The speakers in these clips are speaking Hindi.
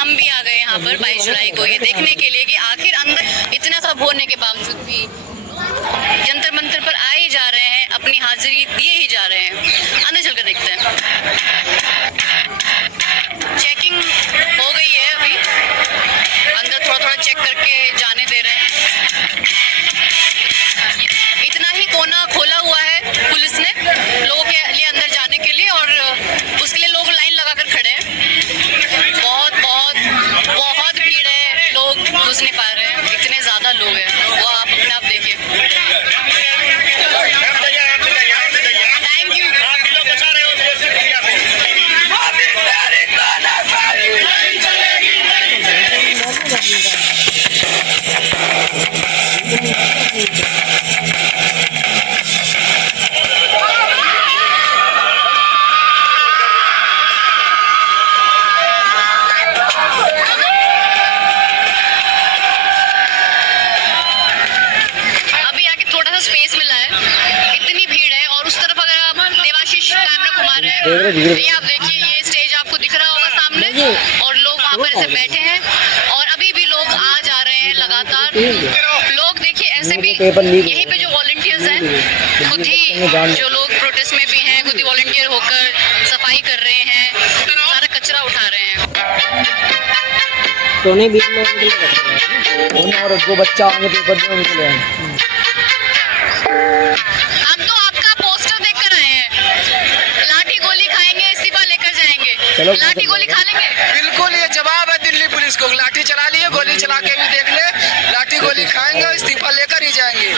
हम भी आ गए यहाँ पर 22 जुलाई को ये देखने के लिए कि आखिर अंदर इतना सब होने के बावजूद भी जंतर मंतर पर आए जा रहे हैं, अपनी हाजिरी दिए ही जा रहे हैं। अंदर चलकर देखते हैं। चेकिंग हो गई है, अभी अंदर थोड़ा थोड़ा चेक करके जाने दे रहे हैं। इतना ही कोना खोला हुआ है पुलिस ने लोगों के लिए अंदर जाने के लिए, और उसके लिए लोग लाइन लगाकर खड़े हैं। बहुत बहुत बहुत भीड़ है, लोग घुस नहीं पा रहे हैं, इतने ज्यादा लोग हैं, वो आप अपने आप देखिए। Thank you. स्पेस मिला है, इतनी भीड़ है, और उस तरफ अगर आप देवाशीष कैमरा घुमा रहे हैं, ये आप देखिए, ये स्टेज आपको दिख रहा होगा सामने, और लोग वहाँ पर ऐसे बैठे हैं, और अभी भी लोग आ जा रहे हैं लगातार। लोग देखिए ऐसे भी यहीं पे जो वॉलंटियर्स हैं, खुद ही जो लोग प्रोटेस्ट में भी हैं, खुद ही वॉलंटियर होकर सफाई कर रहे हैं, सारा कचरा उठा रहे हैं। तो नहीं और जो बच्चा आगे पेपर दे उनके लिए हम तो आपका पोस्टर देखकर आए हैं, लाठी गोली खाएंगे, इस्तीफा लेकर जाएंगे। लाठी गोली खा लेंगे? बिल्कुल, ये जवाब है दिल्ली पुलिस को। लाठी चला लिए, गोली चला के भी देख ले, लाठी गोली खाएंगे और इस्तीफा लेकर ही जाएंगे।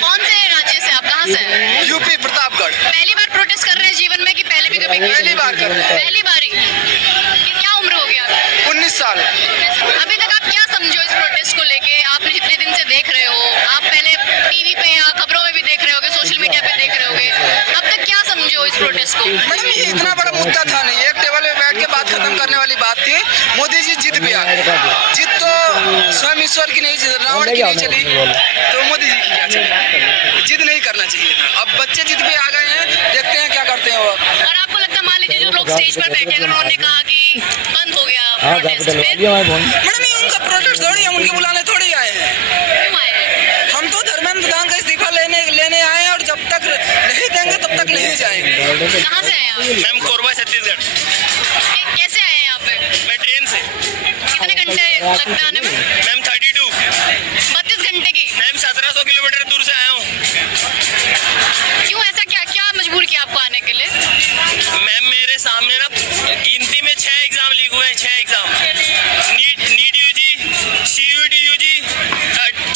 कौन से राज्य से आप, कहाँ से हैं? यूपी, प्रतापगढ़। पहली बार प्रोटेस्ट कर रहे हैं जीवन में कि पहले भी कभी? पहली बार कर रहे हैं। पहली बार ही। क्या उम्र हो गया? 19 साल। अभी तक आप क्या समझो इस प्रोटेस्ट को लेके? आपने जितने दिन से देख रहे हो, आप पहले टीवी पे या खबरों में भी देख रहे होगे, सोशल मीडिया पे देख रहे होगे, अब तक क्या समझो इस प्रोटेस्ट को? मैडम, ये इतना बड़ा मुद्दा था नहीं, एक टेबल में बैठ के बात खत्म करने वाली बात थी। मोदी जी जिद पे आ गए। जिद तो स्वयं ईश्वर की नहीं, रावण की नहीं चली, तो मोदी जी की क्या चली? जिद नहीं करना चाहिए था। अब बच्चे जिद पे आ गए हैं, देखते हैं क्या करते हैं वो। और आपको लगता है, मान लीजिए जो लोग स्टेज पर बैठे, अगर उन्होंने कहा कि बंद हो गया प्रोटेस्ट, मैडम ये उनका प्रोटेस्ट थोड़ी है, उनके बुलाने थोड़ी आए हैं। क्यों आए हैं? हम तो धर्मेंद्र प्रधान का इस्तीफा लेने आए हैं, और जब तक नहीं देंगे तब तक नहीं जाएंगे। कहाँ से आए आप? मैम कोरबा छत्तीसगढ़। कैसे आए हैं यहाँ पे? मैं ट्रेन से। कितने घंटे लगते हैं आने में? मैम 32 घंटे की। मैम 1700 किलोमीटर दूर से आया हूँ। क्यों ऐसा, क्या क्या मजबूर किया आपको आने के लिए? मैम मेरे सामने ना गिनती में 6 एग्जाम लीक हुए हैं, 6 exam. NEET UG, CUET UG,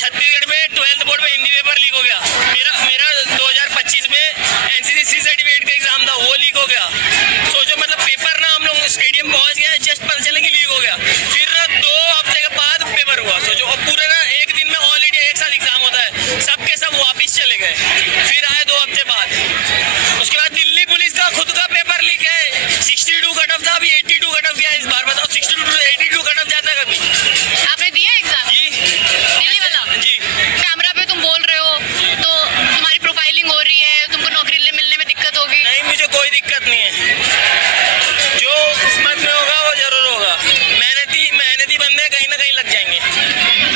Chhattisgarh में 12th बोर्ड में हिंदी पेपर लीक हो गया। मेरा 2025 में NCC सर्टिफिकेट का एग्जाम था, वो लीक हो गया। सोचो, मतलब पेपर ना हम लोग स्टेडियम पहुंच गया, जस्ट पता चला कि लीक हो गया। फिर ना 2 हफ्ते के बाद पेपर हुआ। सोचो, और पूरे ना एक दिन में ऑल इंडिया एक साथ एग्जाम होता है, सबके सब वापिस चले गए। फिर आए 2 हफ्ते बाद। उसके बाद दिल्ली पुलिस का खुद का पेपर लीक है। 62 कट ऑफ था, अभी 82 कट ऑफ गया इस बार। बताओ, 62 to 82 कट ऑफ जाता है कभी? आपने दिया एग्जाम? जी। दिल्ली वाला? जी। कैमरा पे तुम बोल रहे हो तो तुम्हारी प्रोफाइलिंग हो रही है, तुमको नौकरी मिलने में दिक्कत होगी? नहीं, मुझे कोई दिक्कत नहीं है। जो किस्मत में होगा वो जरूर होगा। मेहनती बंदे कहीं ना कहीं लग जाएंगे।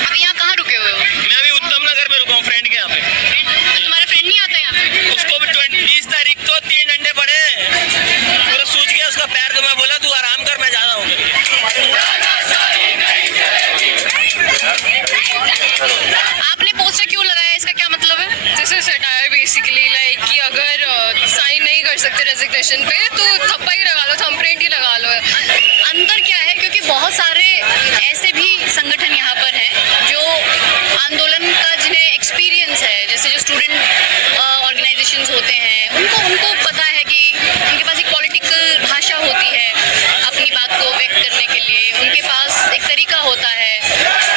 अभी यहाँ कहाँ रुके हुए हो? मैं अभी उत्तम नगर में रुका हूँ, फ्रेंड के यहाँ पे। तो तुम्हारा फ्रेंड नहीं आता यहाँ पे? उसको भी 20 तारीख को 3 डंडे पड़े हैं, पूरा सूज गया उसका पैर। तो मैं बोला तू आराम कर, मैं जा रहा हूँ। आपने पोस्टर क्यों लगाया, इसका क्या मतलब है? This is satire basically, like कि अगर साइन नहीं कर सकते रेजिग्नेशन पे तो थप्पा ही लगा लो, थंबप्रिंट ही लगा लो। अंतर क्या है? क्योंकि बहुत सारे ऐसे भी संगठन यहाँ पर हैं जो आंदोलन का जिन्हें एक्सपीरियंस है, जैसे जो स्टूडेंट ऑर्गेनाइजेशंस होते हैं, उनको पता है कि उनके पास एक पॉलिटिकल भाषा होती है अपनी बात को व्यक्त करने के लिए, उनके पास एक तरीका होता है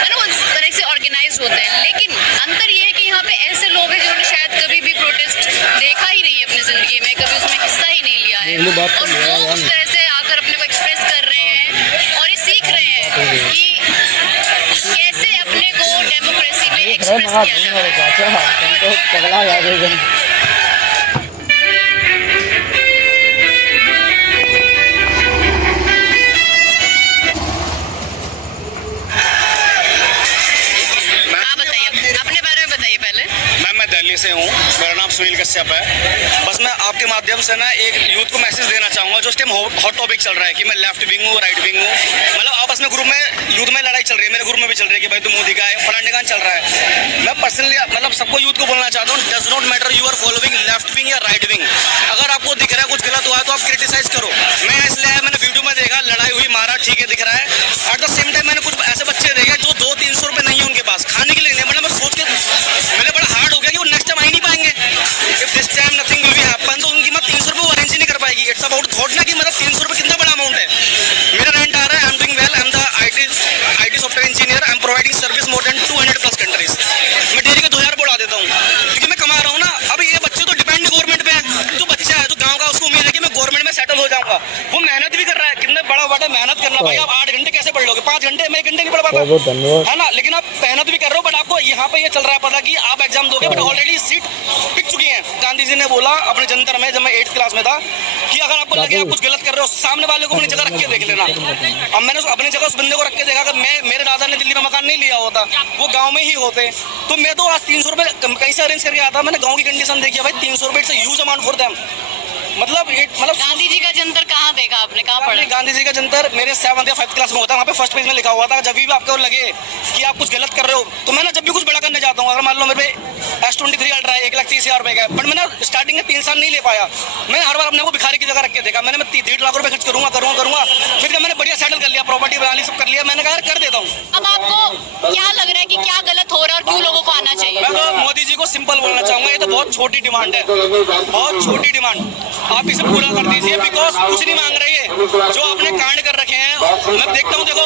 ना, उस तरह से ऑर्गेनाइज होते हैं। लेकिन अंतर ये है कि यहाँ पे ऐसे लोग हैं जिन्होंने शायद कभी भी प्रोटेस्ट देखा ही नहीं है अपनी जिंदगी में, कभी उसमें हिस्सा ही नहीं लिया है, और वो उस तरह से आकर अपने को एक्सप्रेस कर रहे हैं और ये सीख रहे हैं कि कैसे अपने को डेमोक्रेसी में एक्सप्रेस किया जाता है। से हूँ, मेरा नाम सुनील कश्यप है। बस मैं आपके माध्यम से ना एक यूथ को मैसेज देना चाहूँगा, जो इस टाइम हॉट टॉपिक चल रहा है कि मैं लेफ्ट विंग हूँ, राइट विंग हूँ। मतलब आपस में ग्रुप में यूथ में लड़ाई चल रही है, मेरे ग्रुप में भी चल रही है कि भाई तुम मोदी का है, फलाने का चल रहा है। मैं पर्सनली मतलब सबको यूथ को बोलना चाहता हूँ, does not matter you are following left wing या राइट विंग। अगर आपको दिख रहा है कुछ गलत हुआ है तो आप क्रिटिसाइज करो। मैं इसलिए मैंने वीडियो में देखा, लड़ाई हुई, मारा, ठीक है, दिख रहा है। एट द सेम टाइम मैंने कुछ ऐसे बच्चे देखे जो 200-300 रुपये नहीं है उनके पास, खाने के लिए नहीं। मतलब मैं सोच के मेरे बड़ा हार्ड हो गया कि वो नेक्स्ट टाइम आ ही नहीं पाएंगे। If this time nothing will be happen, तो उनकी मत 300 रुपये वो अरेंज ही नहीं कर पाएगी। इट्स अबाउट थॉट ना कि मतलब 300 रुपये कितना बड़ा अमाउंट है। मेरा रेंट आ रहा है, I am doing well, I am the IT software engineer, I am providing service more than 200+ countries. मैं डेली के 2000 बढ़ा देता हूँ क्योंकि मैं कमा रहा हूँ ना। अब ये बच्चे तो डिपेंड गवर्नमेंट पे है। जो बच्चा है, जो गाँव का, उसको उम्मीद है कि मैं गवर्नमेंट में सेटल हो जाऊँगा। वो मेहनत भी कर रहा है, कितने बड़ा बड़ा मेहनत करना भाई। आप 8 घंटे कैसे पढ़ लोगे? 5 घंटे, मैं 1 घंटे नहीं पढ़ पाता, बहुत धन्यवाद है ना। लेकिन आप मेहनत भी कर रहे हो, बट आपको यहाँ पे ये चल रहा है पता कि आप एग्जाम दोगे, बट ऑलरेडी सीट पिक चुकी है। गांधी जी ने बोला अपने जंतर में, जब मैं 8th क्लास में था, कि अगर आपको लगे आप कुछ गलत कर रहे हो, सामने वाले को अपनी जगह रख के देख लेना। अब मैंने अपनी जगह उस बंदे को रख के देखा, अगर मेरे दादा ने दिल्ली में मकान नहीं लिया होता, वो गाँव में ही होते, तो मैं तो आज 300 रुपये कहीं से अरेंज करके आता। मैंने गाँव की कंडीशन देखी है भाई, 300 रुपये it's a huge amount for them. मतलब गांधी जी का जंतर कहाँ देखा आपने, कहाँ पढ़ा? गांधी जी का जंतर मेरे 7th या 5th क्लास में होता है, वहाँ पे फर्स्ट पेज में लिखा हुआ था, जब भी आपको लगे कि आप कुछ गलत कर रहे हो, तो मैं ना जब भी कुछ बड़ा करने जाता हूँ, अगर मान लो मेरे पे S23 अल्ट्रा है 1,30,000 रुपये का, बट मैंने स्टार्टिंग में 3 साल नहीं ले पाया। मैंने हर बार अपने को भिखारी की जगह रख के देखा। मैंने 1.5 लाख रुपये खर्च करूँगा। फिर जब मैंने बढ़िया सेटल कर लिया, प्रॉपर्टी बना ली, सब कर लिया, मैंने कहा कर देता हूँ। अब आपको क्या लग रहा है कि क्या गलत हो रहा है और क्यों लोगों को आना चाहिए? मैं तो मोदी जी को सिंपल बोलना चाहूँगा, ये तो बहुत छोटी डिमांड है, बहुत छोटी डिमांड। आप इसे पूरा कर दीजिए, बिकॉज कुछ नहीं मांग रही है। जो आपने कांड कर रखे हैं, मैं देखता हूँ, देखो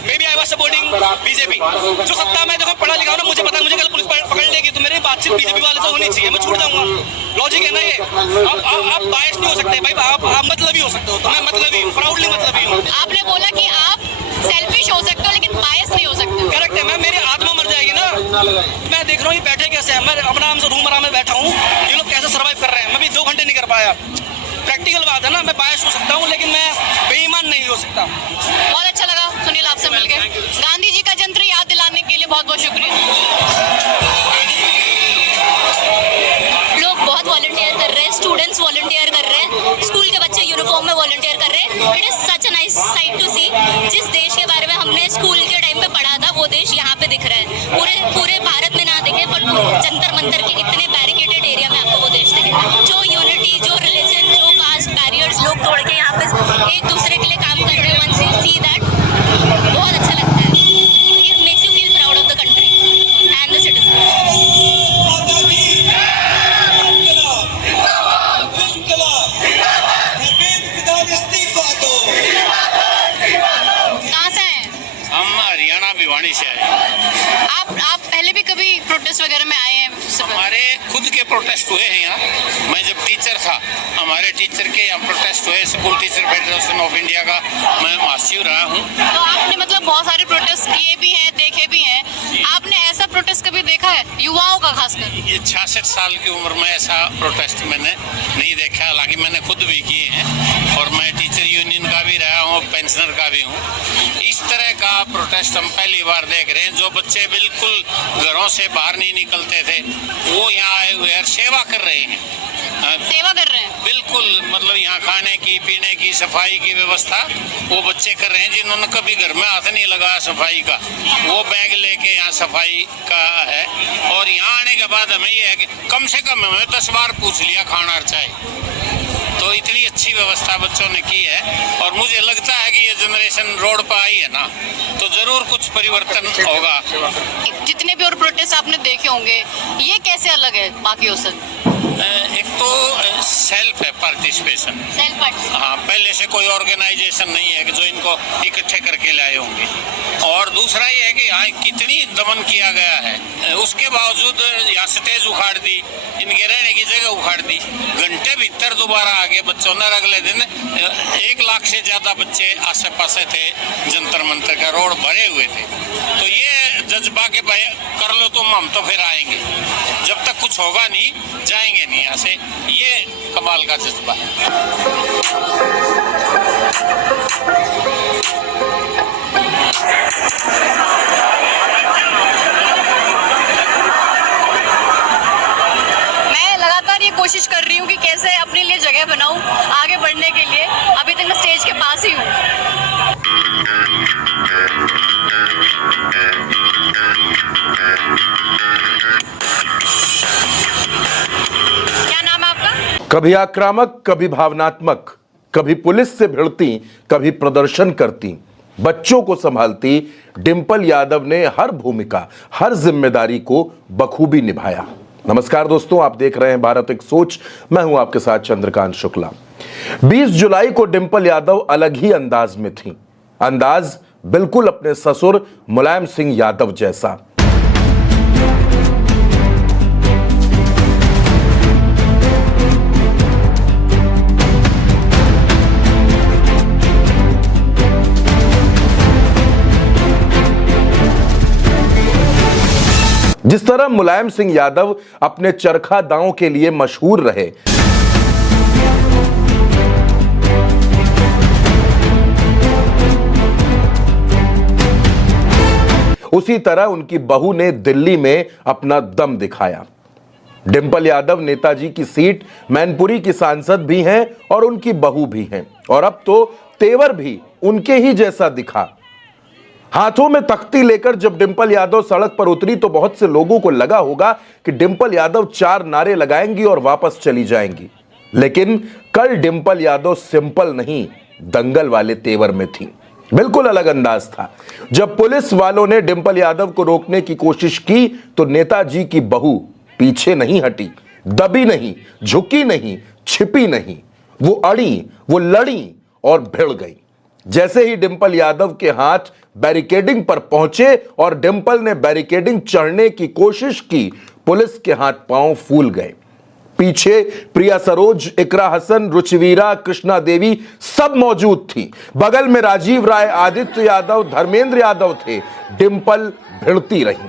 maybe I was supporting BJP. जो सत्ता में देखो पढ़ा लिखा हूँ ना, मुझे पता है मुझे कल पुलिस पकड़ लेगी तो मेरी बातचीत बीजेपी वाले से होनी चाहिए, मैं छूट जाऊंगा। लॉजिक है ना ये। आप बायस नहीं हो सकते भाई, आप मतलबी हो सकते हो, तो मैं मतलबी हूँ, प्राउडली मतलबी हूँ। आपने बोला कि आप सेल्फिश हो सकते हो लेकिन बायस नहीं हो सकते। करेक्ट है, मैं मेरी आत्मा मर जाएगी ना। मैं देख रहा हूँ ये बैठे कैसे हैं, मैं अपना नाम से रूम आराम में बैठा हूँ, ये लोग कैसे सर्वाइव कर रहे हैं। मैं भी 2 घंटे नहीं कर पाया। प्रैक्टिकल बात है ना, मैं बायस हो सकता हूँ लेकिन मैं बेईमान नहीं हो सकता। बहुत अच्छा लगा सुनील आपसे मिलके। गांधी जी का जंतर याद दिलाने के लिए बहुत बहुत शुक्रिया। लोग बहुत वॉलंटियर कर रहे हैं, स्टूडेंट्स वॉलंटियर कर रहे हैं, स्कूल के बच्चे यूनिफॉर्म में वॉलंटियर कर रहे हैं। It is such a nice sight to see. जिस देश के बारे में हमने स्कूल के टाइम पे पढ़ा था, वो देश यहाँ पे दिख रहा है। पूरे भारत में ना दिखे, बट जंतर मंतर के इतने बैरिकेडेड एरिया में आपको वो देश दिखे। जो यूनिटी, जो रिलीजन, जो कास्ट बैरियर्स लोग तोड़ के यहाँ पे एक दूसरे के लिए काम कर रहे हैं, वंस यू सी दैट, बहुत अच्छा लगता है। It makes you feel proud of the country and the citizen. कहाँ से हैं? हम हरियाणा भिवानी से आए। आप पहले भी कभी प्रोटेस्ट वगैरह में आए हैं? हमारे खुद के प्रोटेस्ट हुए हैं यहाँ। मैं जब टीचर था, हमारे टीचर के यहाँ प्रोटेस्ट हुए, school teacher federation of India का मैं महासचिव रहा हूँ। तो आपने मतलब बहुत सारे प्रोटेस्ट किए भी हैं, देखे भी हैं। आपने ऐसा प्रोटेस्ट कभी देखा है, युवाओं का खासकर? ये 66 साल की उम्र में ऐसा प्रोटेस्ट मैंने नहीं देखा, हालांकि मैंने खुद भी किए हैं और मैं टीचर यूनियन का भी रहा हूँ, पेंशनर का भी हूँ। इस तरह का प्रोटेस्ट हम पहली बार देख रहे हैं। जो बच्चे बिल्कुल घरों से बाहर नहीं निकलते थे, वो यहाँ आए हुए और सेवा कर रहे हैं। सेवा कर रहे हैं बिल्कुल, मतलब यहाँ खाने की, पीने की, सफाई की व्यवस्था वो बच्चे कर रहे हैं जिन्होंने कभी घर में हाथ नहीं लगाया सफाई का, वो बैग लेके यहाँ सफाई का है। और यहाँ आने के बाद हमें ये है कि कम से कम हमें 10 बार पूछ लिया खाना और चाय। तो इतनी अच्छी व्यवस्था बच्चों ने की है और मुझे लगता है कि ये जनरेशन रोड पर आई है ना, तो जरूर कुछ परिवर्तन होगा। जितने भी और प्रोटेस्ट आपने देखे होंगे, ये कैसे अलग है बाकियों से? एक तो सेल्फ है पार्टिसिपेशन। हाँ, पहले से कोई ऑर्गेनाइजेशन नहीं है कि जो इनको इकट्ठे करके लाए होंगे। और दूसरा ये है कि यहाँ कितनी दमन किया गया है, उसके बावजूद यहाँ स्टेज उखाड़ दी, इनके रहने की जगह उखाड़ दी। घंटे भीतर दोबारा आगे बच्चों ने अगले दिन 1 लाख से ज़्यादा बच्चे आसे पासे थे, जंतर मंतर का रोड भरे हुए थे। तो ये जज्बा के भाई कर लो तुम, हम तो फिर आएंगे, जब तक कुछ होगा नहीं जाएंगे नहीं यहाँ से। ये कमाल का जज्बा है। कभी आक्रामक, कभी भावनात्मक, कभी पुलिस से भिड़ती, कभी प्रदर्शन करती, बच्चों को संभालती, डिंपल यादव ने हर भूमिका, हर जिम्मेदारी को बखूबी निभाया। नमस्कार दोस्तों, आप देख रहे हैं भारत एक सोच। मैं हूं आपके साथ चंद्रकांत शुक्ला। 20 जुलाई को डिंपल यादव अलग ही अंदाज में थी, अंदाज बिल्कुल अपने ससुर मुलायम सिंह यादव जैसा। जिस तरह मुलायम सिंह यादव अपने चरखा दांव के लिए मशहूर रहे, उसी तरह उनकी बहू ने दिल्ली में अपना दम दिखाया। डिंपल यादव नेताजी की सीट मैनपुरी की सांसद भी हैं और उनकी बहू भी हैं, और अब तो तेवर भी उनके ही जैसा दिखा। हाथों में तख्ती लेकर जब डिंपल यादव सड़क पर उतरी तो बहुत से लोगों को लगा होगा कि डिंपल यादव 4 नारे लगाएंगी और वापस चली जाएंगी, लेकिन कल डिंपल यादव सिंपल नहीं, दंगल वाले तेवर में थी। बिल्कुल अलग अंदाज था। जब पुलिस वालों ने डिंपल यादव को रोकने की कोशिश की तो नेताजी की बहू पीछे नहीं हटी, दबी नहीं, झुकी नहीं, छिपी नहीं, वो अड़ी, वो लड़ी और भिड़ गई। जैसे ही डिंपल यादव के हाथ बैरिकेडिंग पर पहुंचे और डिंपल ने बैरिकेडिंग चढ़ने की कोशिश की, पुलिस के हाथ पांव फूल गए। पीछे प्रिया सरोज, इकरा हसन, रुचिवीरा, कृष्णा देवी सब मौजूद थी। बगल में राजीव राय, आदित्य यादव, धर्मेंद्र यादव थे। डिंपल भिड़ती रही,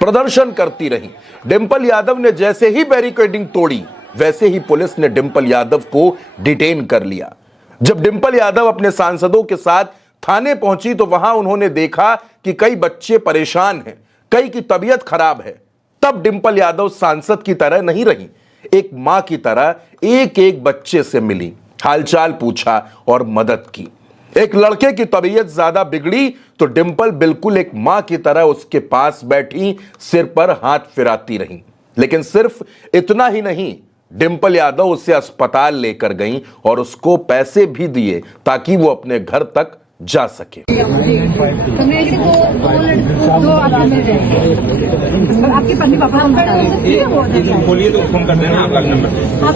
प्रदर्शन करती रही। डिंपल यादव ने जैसे ही बैरिकेडिंग तोड़ी, वैसे ही पुलिस ने डिंपल यादव को डिटेन कर लिया। जब डिंपल यादव अपने सांसदों के साथ थाने पहुंची तो वहां उन्होंने देखा कि कई बच्चे परेशान हैं, कई की तबीयत खराब है। तब डिंपल यादव सांसद की तरह नहीं रही, एक मां की तरह एक एक बच्चे से मिली, हालचाल पूछा और मदद की। एक लड़के की तबीयत ज्यादा बिगड़ी तो डिंपल बिल्कुल एक मां की तरह उसके पास बैठी, सिर पर हाथ फिराती रही। लेकिन सिर्फ इतना ही नहीं, डिंपल यादव उसे अस्पताल लेकर गईं और उसको पैसे भी दिए ताकि वो अपने घर तक जा सके। आपके पत्नी पापा बोलिए तो फोन कर देना, आपका नंबर 2000।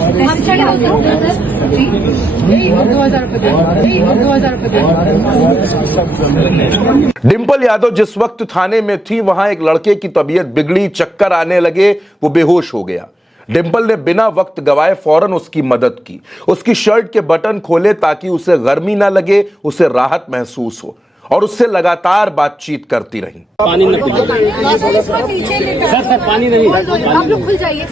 डिंपल यादव जिस वक्त थाने में थी वहां एक लड़के की तबीयत बिगड़ी, चक्कर आने लगे, वो बेहोश हो गया। डिंपल ने बिना वक्त गवाए फौरन उसकी मदद की, उसकी शर्ट के बटन खोले ताकि उसे गर्मी ना लगे, उसे राहत महसूस हो, और उससे लगातार बातचीत करती रही। पानी न सर पानी नहीं, आप लोग खुल जाइए,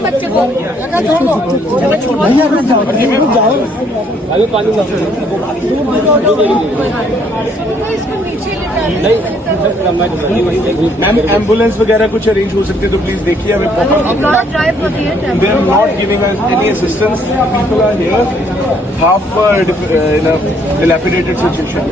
बच्चे को मैम एम्बुलेंस वगैरह कुछ अरेंज हो सकती है तो प्लीज देखिए। हमें they are not giving us any assistance, people are here half in a dilapidated situation.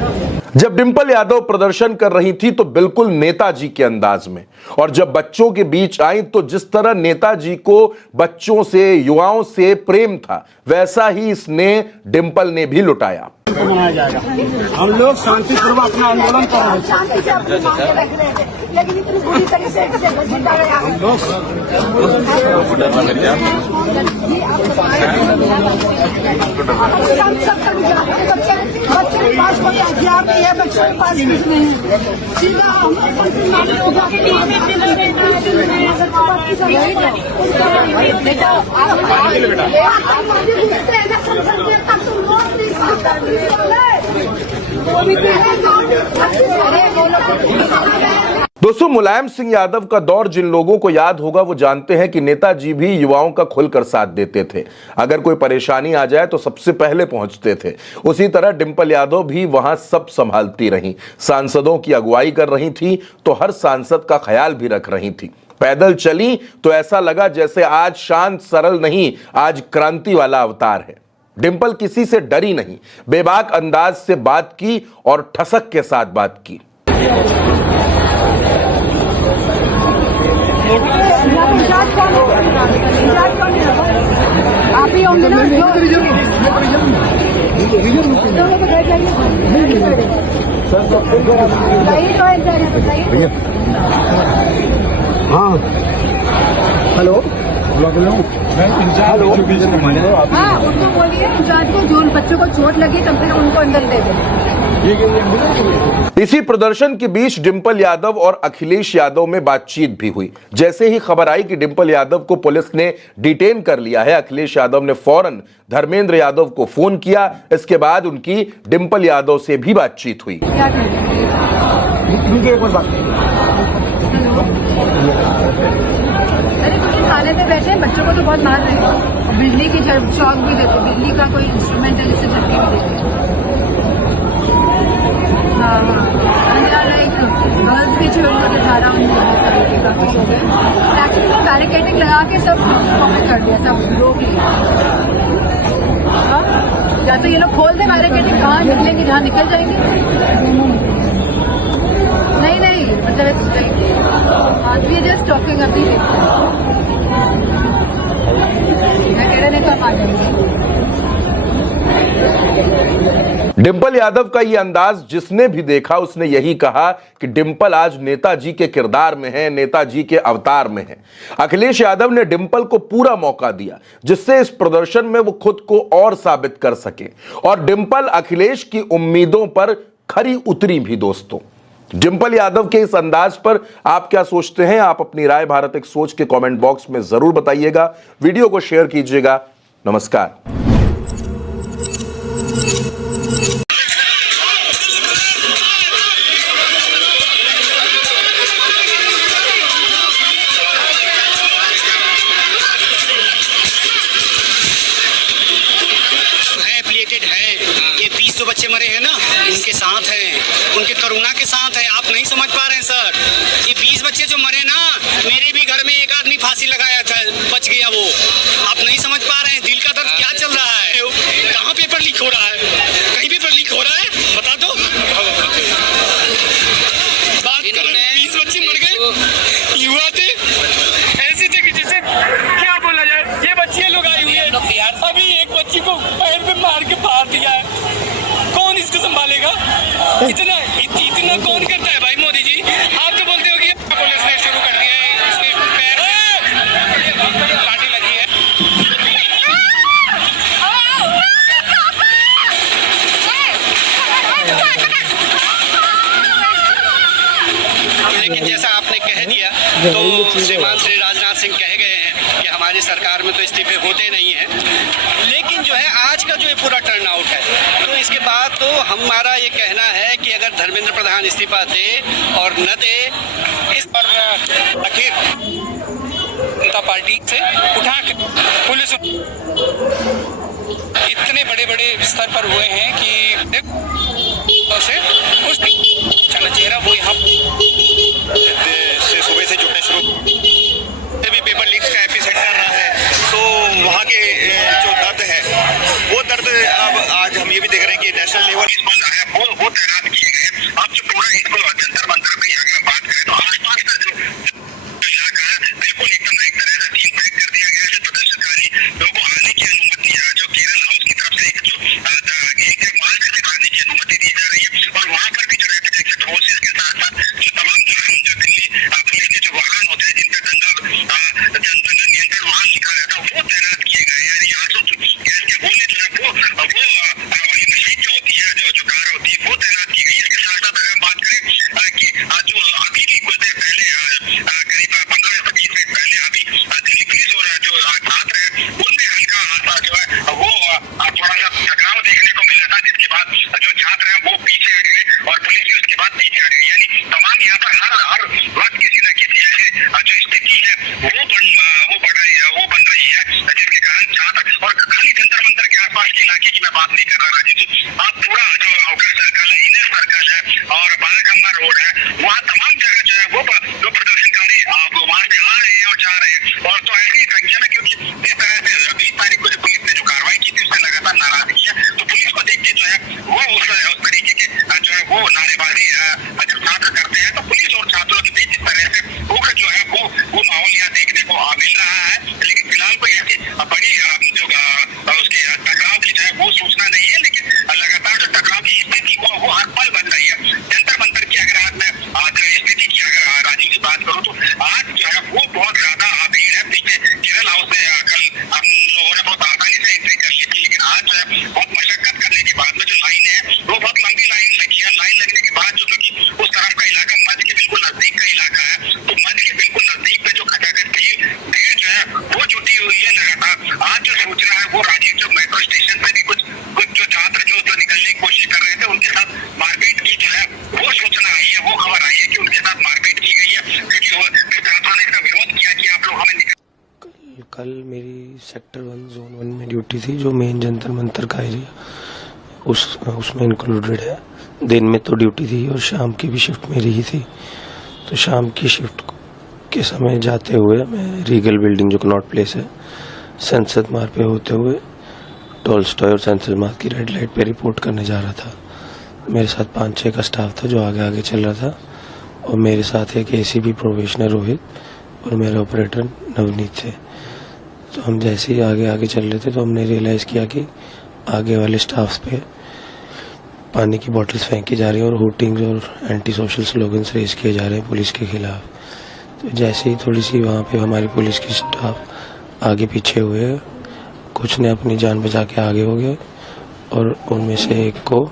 जब डिंपल यादव प्रदर्शन कर रही थी तो बिल्कुल नेताजी के अंदाज में, और जब बच्चों के बीच आई तो जिस तरह नेताजी को बच्चों से, युवाओं से प्रेम था, वैसा ही इसने डिंपल ने भी लुटाया। मनाया जाएगा। हम लोग शांतिपूर्वक अपना आंदोलन कर रहे हैं, लेकिन इतनी बुरी तरीके से बच्चे के पास कोई हथियार नहीं है, बच्चों के पास कुछ नहीं है। सीधा दोस्तों, मुलायम सिंह यादव का दौर जिन लोगों को याद होगा वो जानते हैं कि नेताजी भी युवाओं का खुलकर साथ देते थे। अगर कोई परेशानी आ जाए तो सबसे पहले पहुंचते थे। उसी तरह डिंपल यादव भी वहां सब संभालती रहीं, सांसदों की अगुवाई कर रही थी तो हर सांसद का ख्याल भी रख रही थी। पैदल चली तो ऐसा लगा जैसे आज शांत सरल नहीं, आज क्रांति वाला अवतार है। डिंपल किसी से डरी नहीं, बेबाक अंदाज से बात की और ठसक के साथ बात की। इंचार्ज कौन है? आप ही होंगे ना? दोनों को बैठ जाइए। बताइए तो इंचार्ज बताइए। हाँ हेलो हाँ, उनको बोलिए इंचार्ज को, जो बच्चों को चोट लगी कम से कम उनको अंदर दे दें। इसी प्रदर्शन के बीच डिंपल यादव और अखिलेश यादव में बातचीत भी हुई। जैसे ही खबर आई कि डिंपल यादव को पुलिस ने डिटेन कर लिया है, अखिलेश यादव ने फौरन धर्मेंद्र यादव को फोन किया। इसके बाद उनकी डिंपल यादव से भी बातचीत हुई। क्या अरे कुछ थाने पे बैठे हैं, बच्चों को तो बहुत मार रहे हैं, बिजली की शॉक भी देते, बिजली का कोई इंस्ट्रूमेंट है जिससे झटके भी देते। हाँ लाइक गर्ल्स भी छोड़कर 18-19 साल के काफी हो गए। एक्चुअली में बैरिकेडिंग लगा के सब कॉपी कर दिया, सब रोक लिया। या तो ये लोग खोल दे बैरिकेडिंग, कहाँ निकलेंगे, जहाँ निकल जाएंगे। नहीं मतलब it's like we are just talking अभी। मैं कह रहा नहीं कम आ जाएंगे। डिंपल यादव का ये अंदाज जिसने भी देखा उसने यही कहा कि डिंपल आज नेताजी के किरदार में है, नेताजी के अवतार में है। अखिलेश यादव ने डिंपल को पूरा मौका दिया जिससे इस प्रदर्शन में वो खुद को और साबित कर सके, और डिंपल अखिलेश की उम्मीदों पर खरी उतरी भी। दोस्तों, डिंपल यादव के इस अंदाज पर आप क्या सोचते हैं? आप अपनी राय भारत एक सोच के कमेंट बॉक्स में जरूर बताइएगा। वीडियो को शेयर कीजिएगा। नमस्कार। ये 20 जो बच्चे मरे हैं ना, उनके साथ हैं, उनके करुणा के साथ हैं। आप नहीं समझ पा रहे हैं सर। ये 20 बच्चे जो मरे ना, मेरे भी घर में एक आदमी फांसी लगाया था, बच गया वो। आप नहीं समझ पा रहे हैं दिल का दर्द क्या चल रहा है। कहाँ पेपर लीक हो रहा है? कहीं पेपर लीक हो रहा है? बता दो। बात करो, 20 बच्चे मर गए, युवा थे, ऐसी जगह जिसे क्या बोला जाए। ये बच्चियां लोग आई हुई है, अभी एक बच्ची को पैर पे मार के मार दिया है। कौन इसको संभालेगा? इतना कौन करता है भाई? मोदी जी, आप तो बोलते हो कि पुलिस ने शुरू कर दिया है, इसके पैर में लाठी लगी है। लेकिन जैसा आपने कह दिया तो श्रीमान श्री राजनाथ सिंह कह गए हैं कि हमारी सरकार में तो इस्तीफे होते नहीं हैं। लेकिन जो है आज का जो ये पूरा टर्न आउट है, तो इसके बाद तो हमारा ये कहना है कि अगर धर्मेंद्र प्रधान इस्तीफा दे और न दे, इस पर आखिर जनता पार्टी से उठा के पुलिस इतने बड़े स्तर पर हुए हैं कि से उस चेहरा वो यहाँ से सुबह से जुटने शुरू भी पेपर लीक्स का एपिसेंटर रहा है, तो वहाँ के जो दर्द है वो दर्द अब आज हम ये भी देख रहे हैं कि नेशनल लेवल इस बंद है वो तैनात किए गए। अब जो पूरा इसको जंतर मंतर की अगर बात करें तो आसपास का जो इलाका है बिल्कुल एकदम एक तरह से टीम पैक कर दिया गया है। प्रदर्शनकारी लोगों को आने की अनुमति है, जो केरल हाउस की तरफ से एक मार्च से आने की अनुमति दी जा रही है, और वहाँ पर भी जो रैपिड फोर्सेज के साथ साथ जो तमाम जो दिल्ली पुलिस के जो वाहन होते हैं जिनका दंगल नियंत्रण वाहन लिखा रहता है वो तैनात किए गए हैं। यानी 800 गैस के गोले जो है वो वाली मशीन जो होती है, जो कार होती है, वो तैनात की गई है। इसके साथ साथ अगर हम बात करें कि जो अभी भी कुछ देर पहले करीब 15 से 20 मिनट पहले अभी दिल्ली पुलिस और जो छात्र है उनमें हल्का हादसा जो है वो थोड़ा सा टकराव देखने को मिला था, जिसके बाद जो छात्र हैं वो पीछे हट गए और पुलिस भी उसके बाद पीछे हट गई। यानी तमाम यहाँ पर हर वक्त किसी न किसी ऐसे जो स्थिति है वो बन रही है, जिसके कारण छात्र और खाली जंतर मंतर के आसपास के इलाके की मैं बात नहीं कर रहा राजीव जी, आप पूरा जो आउटर सर्कल है, इनर सर्कल है और बारागंगा रोड है, वहाँ तमाम जगह जो है वो जो प्रदर्शनकारी वहाँ से आ रहे हैं और जा रहे हैं। और तो ऐसी संख्या में, क्योंकि इस तरह से 20 तारीख को जो पुलिस ने जो कार्रवाई की थी उससे लगातार नाराजगी है, तो पुलिस को देख के जो है वो उस ड्यूटी थी जो मेन जंतर मंतर का एरिया उसमें इंक्लूडेड है। दिन में तो ड्यूटी थी और शाम की भी शिफ्ट मेरी ही थी। तो शाम की शिफ्ट के समय जाते हुए मैं रीगल बिल्डिंग जो कनॉट प्लेस है, संसद मार्ग पे होते हुए टॉलस्टॉय और संसद मार्ग की रेड लाइट पे रिपोर्ट करने जा रहा था। मेरे साथ 5-6 का स्टाफ था जो आगे आगे चल रहा था और मेरे साथ एक एसीपी प्रोबेशनर रोहित और मेरे ऑपरेटर नवनीत थे। तो हम जैसे ही आगे आगे चल रहे थे तो हमने रियलाइज़ किया कि आगे वाले स्टाफ्स पे पानी की बॉटल्स फेंकी जा रही है और होर्डिंग्स और एंटी सोशल स्लोगन्स रेज किए जा रहे हैं पुलिस के खिलाफ। तो जैसे ही थोड़ी सी वहाँ पे हमारी पुलिस की स्टाफ आगे पीछे हुए, कुछ ने अपनी जान बचा के आगे हो गए और उनमें से एक को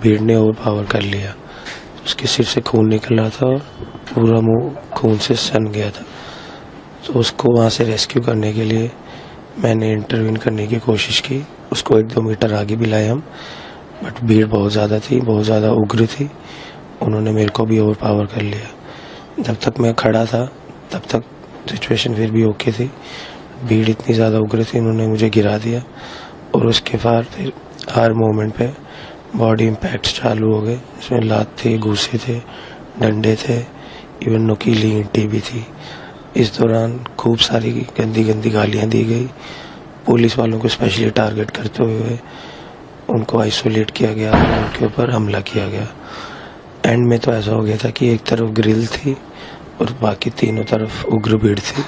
भीड़ ने ओवर पावर कर लिया। उसके सिर से खून निकल रहा था और पूरा मुंह खून से सन गया था। तो उसको वहाँ से रेस्क्यू करने के लिए मैंने इंटरवीन करने की कोशिश की। उसको 1-2 मीटर आगे भी लाए हम, बट भीड़ बहुत ज़्यादा थी, बहुत ज़्यादा उग्र थी। उन्होंने मेरे को भी ओवर पावर कर लिया। जब तक मैं खड़ा था तब तक सिचुएशन फिर भी ओके थी। भीड़ इतनी ज़्यादा उग्र थी, उन्होंने मुझे गिरा दिया और उसके बाद फिर हर मोमेंट पे बॉडी इम्पैक्ट्स चालू हो गए। इसमें लात थे, घूसे थे, डंडे थे, इवन नुकीली ईंटें भी थी। इस दौरान खूब सारी गंदी गंदी गालियाँ दी गई। पुलिस वालों को स्पेशली टारगेट करते हुए उनको आइसोलेट किया गया, उनके ऊपर हमला किया गया। एंड में तो ऐसा हो गया था कि एक तरफ ग्रिल थी और बाकी तीनों तरफ उग्र भीड़ थी।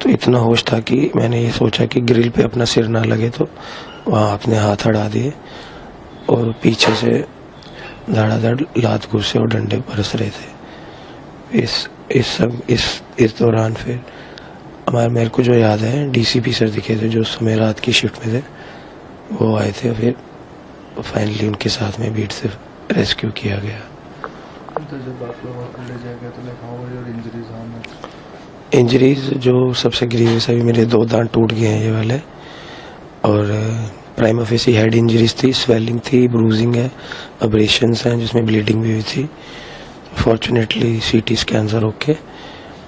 तो इतना होश था कि मैंने ये सोचा कि ग्रिल पे अपना सिर ना लगे, तो वहाँ अपने हाथ अड़ा दिए और पीछे से धड़ाधड़ लात घूसे और डंडे बरस रहे थे। इस दौरान फिर मेरे को जो याद है, डीसीपी सर दिखे थे जो समय रात की शिफ्ट में थे, वो आए थे। फिर फाइनली उनके साथ में भीड़ से रेस्क्यू किया गया। इंजरीज जो सबसे ग्रीवियस है, मेरे 2 दांत टूट गए हैं ये वाले, और प्राइमा फेसी हेड इंजरीज थी, स्वेलिंग थी, ब्रूजिंग है, अब्रेशंस हैं जिसमें ब्लीडिंग भी हुई थी। Fortunately CT scans are okay,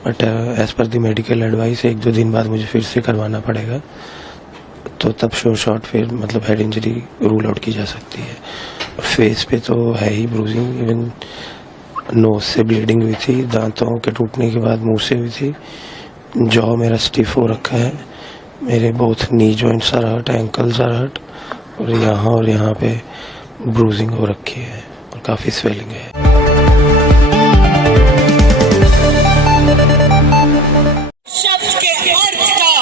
but as per the medical advice 1-2 दिन बाद मुझे फिर से करवाना पड़ेगा। तो तब शॉर्ट फिर मतलब हेड इंजरी रूल आउट की जा सकती है। फेस पे तो है ही ब्रूजिंग, इवन नोज से ब्लीडिंग हुई थी, दांतों के टूटने के बाद मुंह से हुई थी। जॉ मेरा स्टिफ हो रखा है, मेरे both knee joints are hurt, ankles are hurt, और यहाँ पे ब्रूजिंग हो रखी है और काफ़ी स्वेलिंग है। शब्द के अर्थ का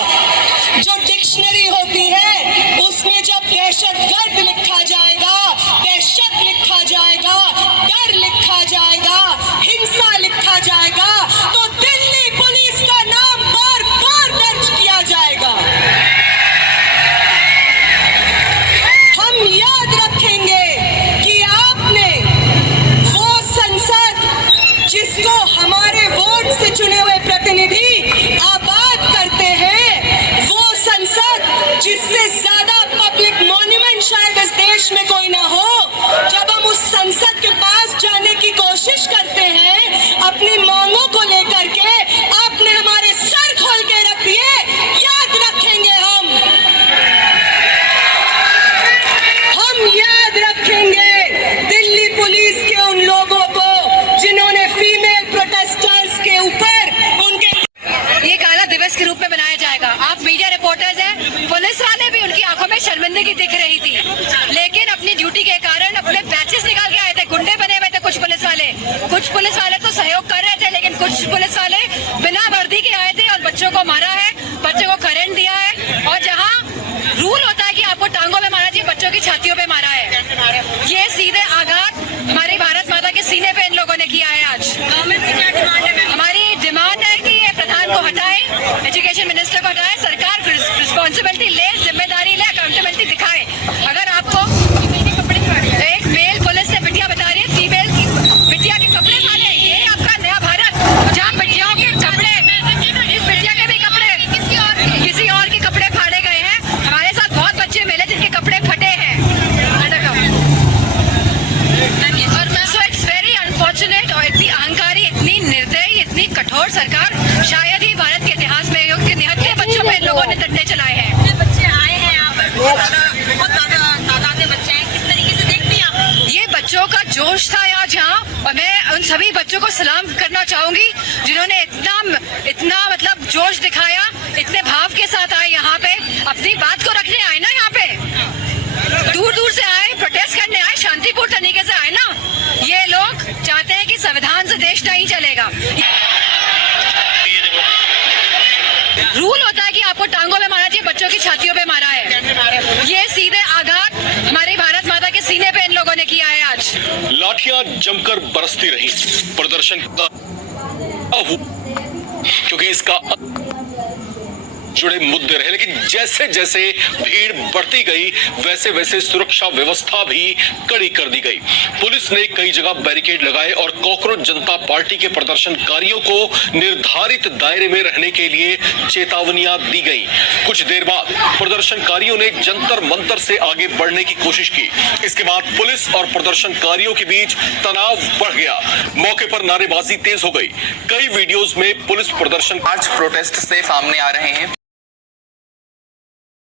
जो डिक्शनरी होती है उसमें जब दहशतगर्द लिखा जाएगा, दहशत लिखा जाएगा, डर लिखा जाएगा, हिंसा लिखा जाएगा, तो दिल्ली पुलिस का नाम बार बार दर्ज किया जाएगा। हम याद रखेंगे कि आपने वो संसद जिसको हमारे वोट से चुने हुए प्रतिनिधि आबाद करते हैं, वो संसद जिससे ज्यादा पब्लिक मॉन्यूमेंट शायद इस देश में कोई ना हो, जब हम उस संसद के पास जाने की कोशिश करते हैं अपनी मांगों को लेकर के, आपने हमारे सर खोल के रख दिए। याद रखेंगे हम याद रखेंगे दिल्ली पुलिस के उन लोगों को जिन्होंने फीमेल प्रोटेस्टर्स के ऊपर उनके ये काला दिवस के रूप में बनाया जाएगा। आप मीडिया रिपोर्टर्स हैं, पुलिस वाले भी उनकी आंखों में शर्मिंदगी दिख रही थी, लेकिन अपनी ड्यूटी के कारण अपने बैचेस निकाल के आए थे। गुंडे बने हुए थे कुछ पुलिस वाले तो सहयोग कर रहे थे, लेकिन कुछ पुलिस वाले बिना वर्दी के आए थे और बच्चों को मारा है, बच्चों को करंट दिया है, और जहाँ रूल होता है कि आपको टांगों में मारा चाहिए, बच्चों की छातियों पे मारा है। ये सीधे आघात हमारी भारत माता के सीने पे इन लोगों ने किया है। आज हमारी डिमांड है कि ये प्रधान को हटाए, एजुकेशन मिनिस्टर को हटाए, सरकार रिस्पॉन्सिबिलिटी ले, जिम्मेदारी ले, अकाउंटेबिलिटी दिखाए। अगर आपको एक मेल पुलिस से बिटिया बता रही है, फीमेल की बिटिया के कपड़े फाड़े, ये आपका नया भारत जहाँ बिटियाओं के कपड़े, इस बिटिया के भी कपड़े किसी और के कपड़े फाड़े गए हैं। हमारे साथ बहुत बच्चे मिले जिनके कपड़े फटे हैं। जोश था यहाँ जहाँ, और मैं उन सभी बच्चों को सलाम करना चाहूंगी जिन्होंने इतना मतलब जोश दिखाया, इतने भाव के साथ आए यहाँ पे, अपनी बात को रखने आए ना, यहाँ पे दूर दूर से आए, प्रोटेस्ट करने आए, शांतिपूर्ण तरीके से आए ना। ये लोग चाहते हैं कि संविधान से देश नहीं चलेगा। रूल होता है कि आपको टांगों पे मारना चाहिए, बच्चों की छातियों पे मारा है। ये सीधे आघात हमारी भारत माता के सीने पे इन लोगों ने किया है आज। लाठियां जमकर बरसती रही, प्रदर्शन क्योंकि इसका जुड़े मुद्दे रहे, लेकिन जैसे जैसे भीड़ बढ़ती गई वैसे वैसे सुरक्षा व्यवस्था भी कड़ी कर दी गई। पुलिस ने कई जगह बैरिकेड लगाए और कॉकरोच जनता पार्टी के प्रदर्शनकारियों को निर्धारित दायरे में रहने के लिए चेतावनियां दी गई। कुछ देर बाद प्रदर्शनकारियों ने जंतर मंतर से आगे बढ़ने की कोशिश की। इसके बाद पुलिस और प्रदर्शनकारियों के बीच तनाव बढ़ गया। मौके पर नारेबाजी तेज हो गई। कई वीडियोज में पुलिस प्रदर्शन आज प्रोटेस्ट से सामने आ रहे हैं।